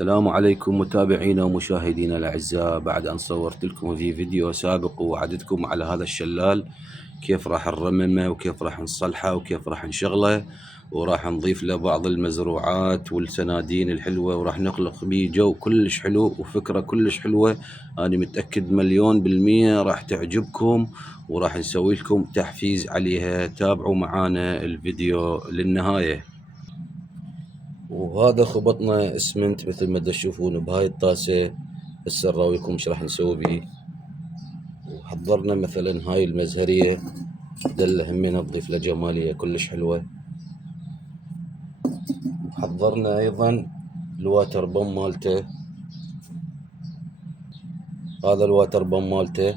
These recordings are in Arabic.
السلام عليكم متابعينا ومشاهدينا الأعزاء. بعد أن صورت لكم في فيديو سابق ووعدتكم على هذا الشلال كيف راح نرممه وكيف راح نصلحه وكيف راح نشغله، وراح نضيف له بعض المزروعات والسنادين الحلوة، وراح نخلق بيه جو كلش حلو وفكرة كلش حلوة. أنا متأكد 1,000,000% راح تعجبكم وراح نسوي لكم تحفيز عليها. تابعوا معانا الفيديو للنهاية. وهذا خبطنا اسمنت مثل ما تشوفون بهاي الطاسة. هسه نراويكم ايش راح نسوي بيه. وحضرنا مثلا هاي المزهرية دلة همينة تضيف له جمالية كلش حلوة. وحضرنا ايضا الواتر بوم مالته، هذا الواتر بوم مالته.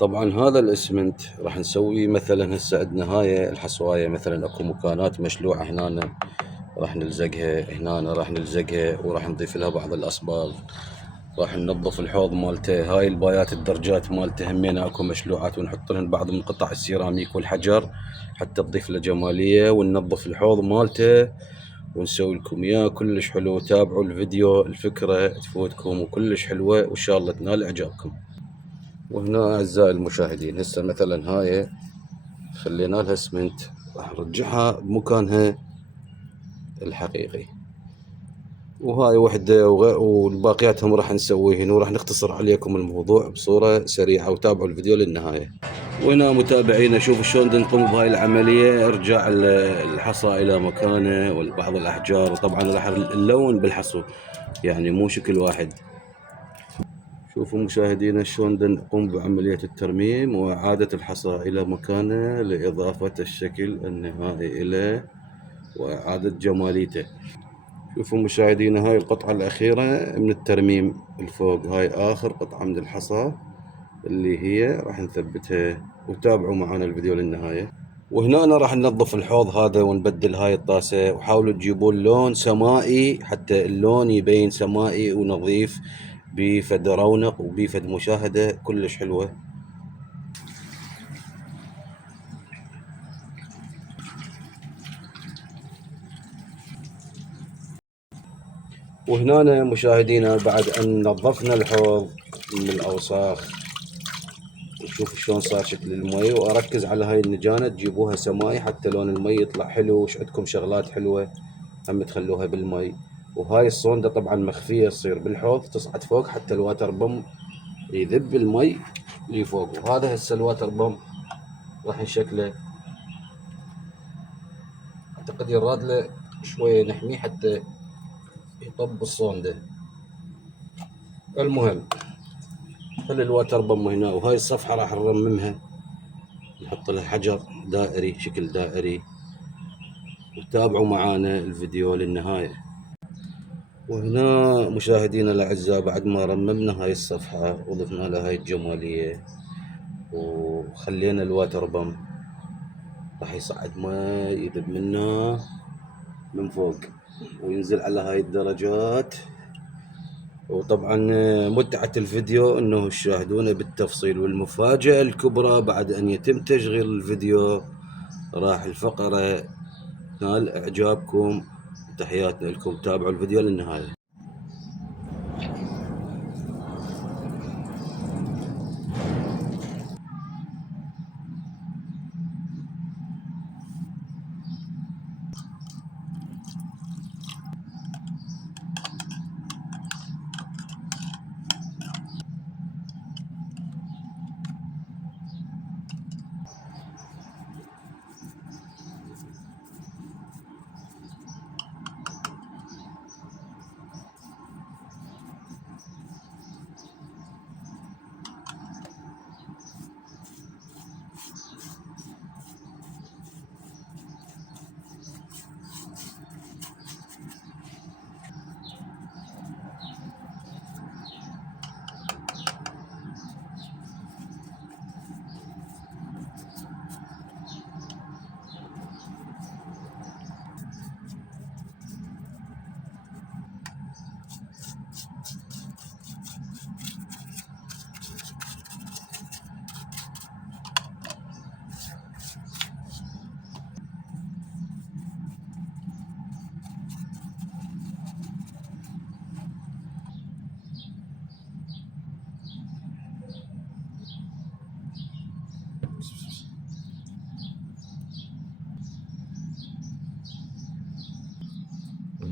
طبعا هذا الاسمنت راح نسوي مثلا هسه عندنا هاي الحصواية، مثلا اكو مكانات مشلوعة هنا راح نلزقها، هنا راح نلزقها وراح نضيف لها بعض الاصباغ. راح ننظف الحوض مالته، هاي البايات الدرجات مالته همينة اكو مشلوعات ونحط لهن بعض من قطع السيراميك والحجر حتى تضيف له جمالية. وننظف الحوض مالته ونسوي لكم اياه كلش حلو. تابعوا الفيديو، الفكرة تفوتكم وكلش حلوة وان شاء الله تنال اعجابكم. وهنا اعزائي المشاهدين هسه مثلا هاي خلينا لها اسمنت، راح نرجعها بمكانها الحقيقي. وهاي وحدة والباقياتهم راح نسويهن وراح نختصر عليكم الموضوع بصورة سريعة. وتابعوا الفيديو للنهاية. وهنا متابعينا شوفوا شلون نقوم بهاي العملية. ارجع الحصى الى مكانه وبعض الاحجار، وطبعا راح اللون بالحصو يعني مو شكل واحد. شوفوا مشاهدينا شلون نقوم بعملية الترميم واعادة الحصى الى مكانه لاضافة الشكل النهائي له واعادة جماليته. شوفوا مشاهدينا هاي القطعة الأخيرة من الترميم الفوق، هاي آخر قطعة من الحصى اللي هي راح نثبتها. وتابعوا معنا الفيديو للنهاية. وهنا أنا راح ننظف الحوض هذا ونبدل هاي الطاسة. وحاولوا تجيبون لون سمائي حتى اللون يبين سمائي ونظيف بفد رونق وبفد مشاهدة كلش حلوة. وهنا مشاهدينا بعد أن نظفنا الحوض من الأوساخ، شوف شلون صار شكل المي. واركز على هاي النجانة تجيبوها سماي حتى لون المي يطلع حلو. وش عندكم شغلات حلوة هم تخلوها بالمي. وهاي الصوندة طبعا مخفية تصير بالحوض تصعد فوق حتى الواتر بوم يذب المي اللي فوق. وهذا هسه الواتر بوم راح نشكله، اعتقد يراد له شوية نحميه حتى يطب الصوندة. المهم خلي الواتر بوم هنا. وهاي الصفحة راح نرممها، نحط لها حجر دائري شكل دائري. وتابعوا معانا الفيديو للنهاية. وهنا مشاهدينا الأعزاء بعد ما رممنا هاي الصفحة وضفنا لها هاي الجمالية وخلينا الواتر بم راح يصعد ماء يذب منه من فوق وينزل على هاي الدرجات. وطبعا متعة الفيديو انه تشاهدونه بالتفصيل. والمفاجأة الكبرى بعد ان يتم تشغيل الفيديو راح الفقرة تنال اعجابكم. تحياتنا لكم، تابعوا الفيديو للنهاية.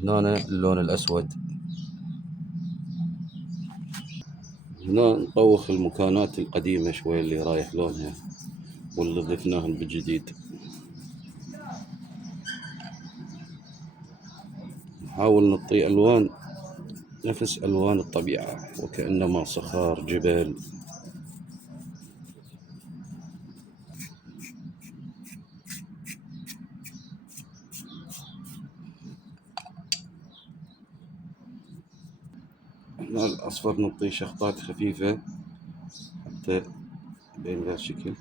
وهنا اللون الأسود. هنا نطوخ المكانات القديمة شوي اللي رايح لونها واللي ضفناهم بالجديد. نحاول نعطي ألوان نفس ألوان الطبيعة وكأنما صخار جبال. هنا الأصفر نعطيه شخطات خفيفة حتى يبين ذا الشكل.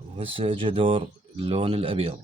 وهسه اجى دور اللون الأبيض.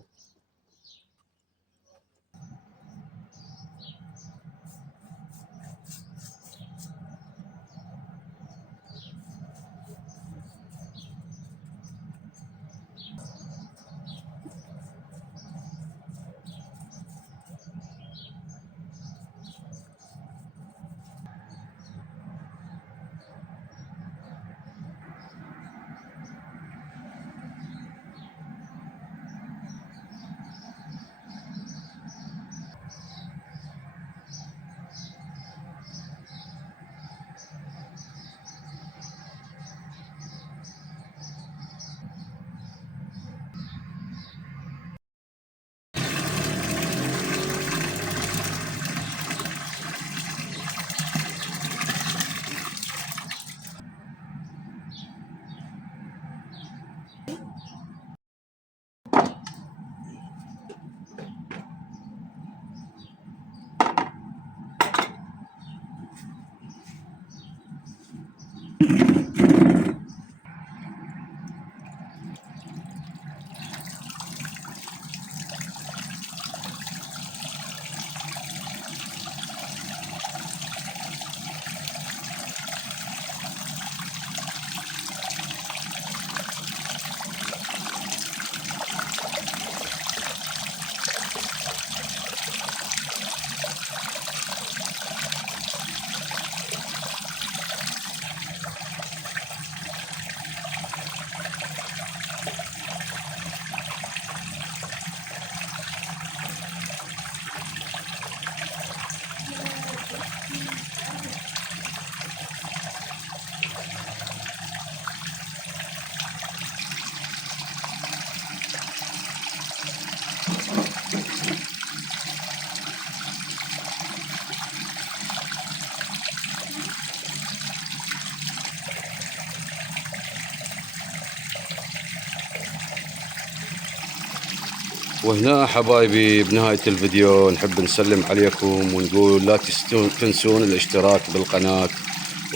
وهنا حبايبي بنهاية الفيديو نحب نسلم عليكم ونقول لا تنسون الاشتراك بالقناة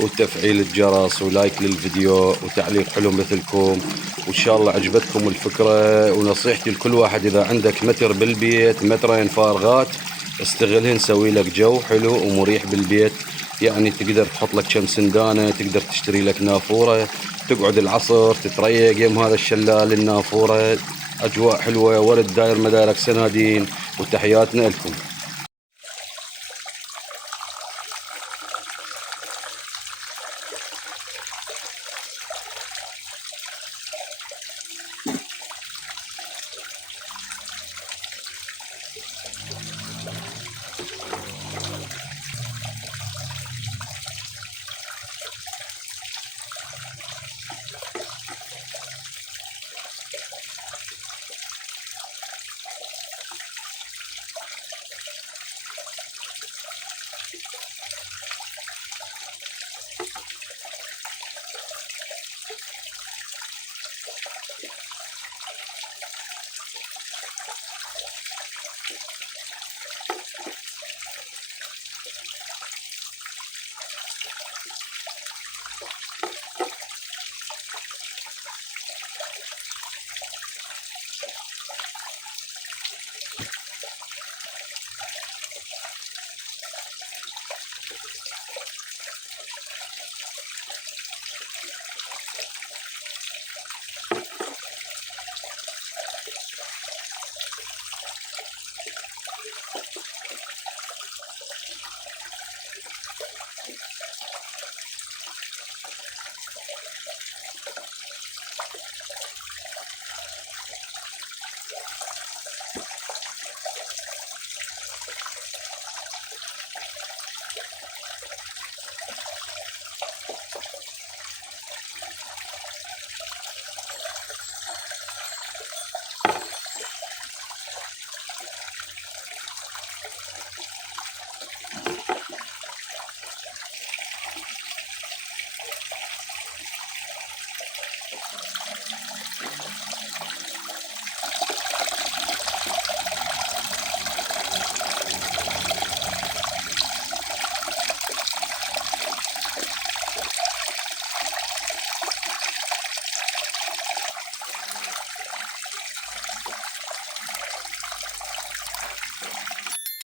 وتفعيل الجرس ولايك للفيديو وتعليق حلو مثلكم. وإن شاء الله عجبتكم الفكرة. ونصيحتي لكل واحد إذا عندك متر بالبيت مترين فارغات استغلهن سوي لك جو حلو ومريح بالبيت. يعني تقدر تحط لك كم سندانة، تقدر تشتري لك نافورة تقعد العصر تتريق يم هذا الشلال النافورة. أجواء حلوة ورد داير مدارك سنادين. وتحياتنا لكم.